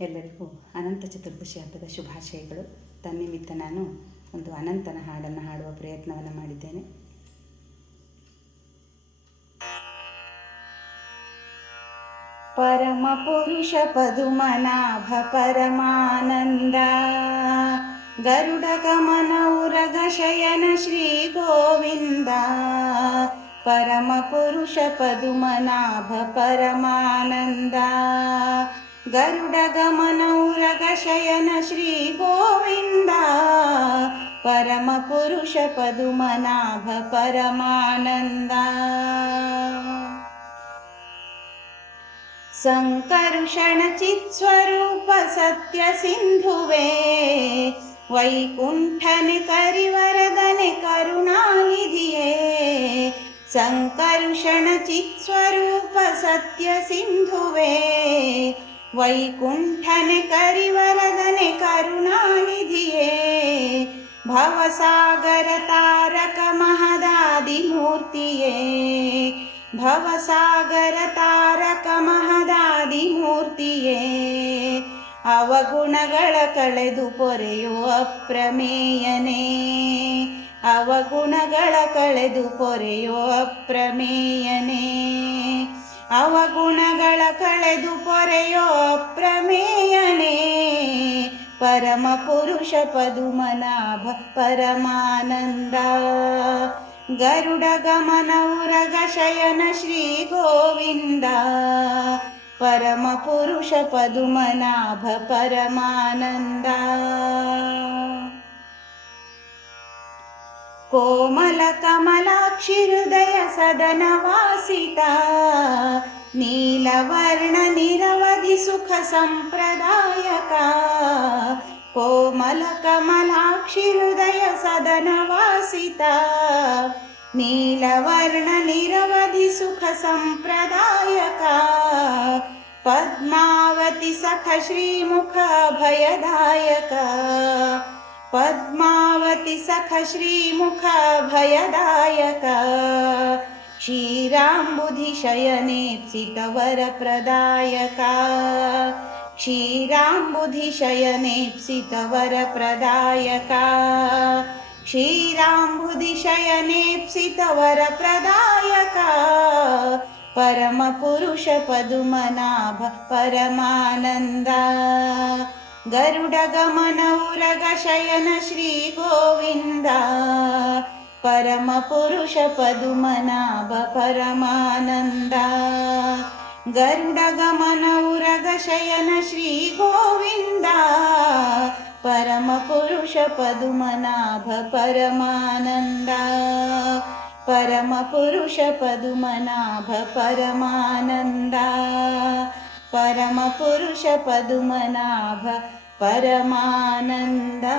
ಎಲ್ಲರಿಗೂ ಅನಂತ ಚತುರ್ದಶಿ ಹಬ್ಬದ ಶುಭಾಶಯಗಳು. ತನ್ನಿಮಿತ್ತ ನಾನು ಒಂದು ಅನಂತನ ಹಾಡನ್ನು ಹಾಡುವ ಪ್ರಯತ್ನವನ್ನು ಮಾಡಿದ್ದೇನೆ. ಪರಮ ಪುರುಷ ಪದುಮನಾಭ ಪರಮಾನಂದ, ಗರುಡ ಕಮನ ಉರಗ ಶಯನ ಶ್ರೀ ಗೋವಿಂದ, ಪರಮ ಪುರುಷ ಪದುಮನಾಭ ಪರಮಾನಂದ गरुडगमनौरगशयन श्रीगोविन्द परमपुरुषपदुमनाभ परमानन्द। सङ्कर्षणचित्स्वरूप सत्यसिन्धुवे वैकुण्ठनि करिवरदने करुणानिधिये सङ्कर्षणचित्स्वरूप सत्यसिन्धुवे। ವೈಕುಂಠನೆ ಕರಿವರದನೆ ಕರುಣಾನಿಧಿಯೇ, ಭವಸಾಗರ ತಾರಕ ಮಹದಾದಿಮೂರ್ತಿಯೇ ಭವಸಾಗರ ತಾರಕ ಮಹದಾದಿಮೂರ್ತಿಯೇ ಅವಗುಣಗಳ ಕಳೆದು ಪೊರೆಯೋ ಅಪ್ರಮೇಯನೇ ಅವಗುಣಗಳ ಕಳೆದು ಪೊರೆಯೋ ಅಪ್ರಮೇಯನೇ ಅವಗುಣಗಳ ಕಳೆದು ಪೊರೆಯೋ ಅಪ್ರಮೇಯನೇ ಪರಮ ಪುರುಷ ಪದುಮನಾಭ ಪರಮಾನಂದ ಗರುಡ ಗಮನ ಉರಗ ಶಯನ ಶ್ರೀ ಗೋವಿಂದ ಪರಮ ಪುರುಷ ಪದುಮನಾಭ ಪರಮಾನಂದ ಕೋಮಲ ಕಮಲಾಕ್ಷಿ नीलवर्णनिरवधिसुखसम्प्रदायका कोमलकमलाक्षिहृदयसदनवासिता नीलवर्णनिरवधिसुखसम्प्रदायका सुख सम्प्रदायका सख श्रीमुख पद्मावति सख श्रीमुख क्षीराम्बुधिशयनेप्सितवरप्रदायका। क्षीराम्बुधिशयनेप्सितवरप्रदायका। क्षीराम्बुधिशयनेप्सितवरप्रदायका। परमपुरुषपदुमनाभ परमानन्द। गरुडगमनौरगशयन श्रीगोविन्दा परमपुरुष पदुमनाभ परमानन्द गरुडगमनौरगशयन श्रीगोविन्द परमपुरुषपदुमनाभ परमानन्द परमपुरुषपदुमनाभ परमानन्द परमपुरुषपदुमनाभ परमानन्दा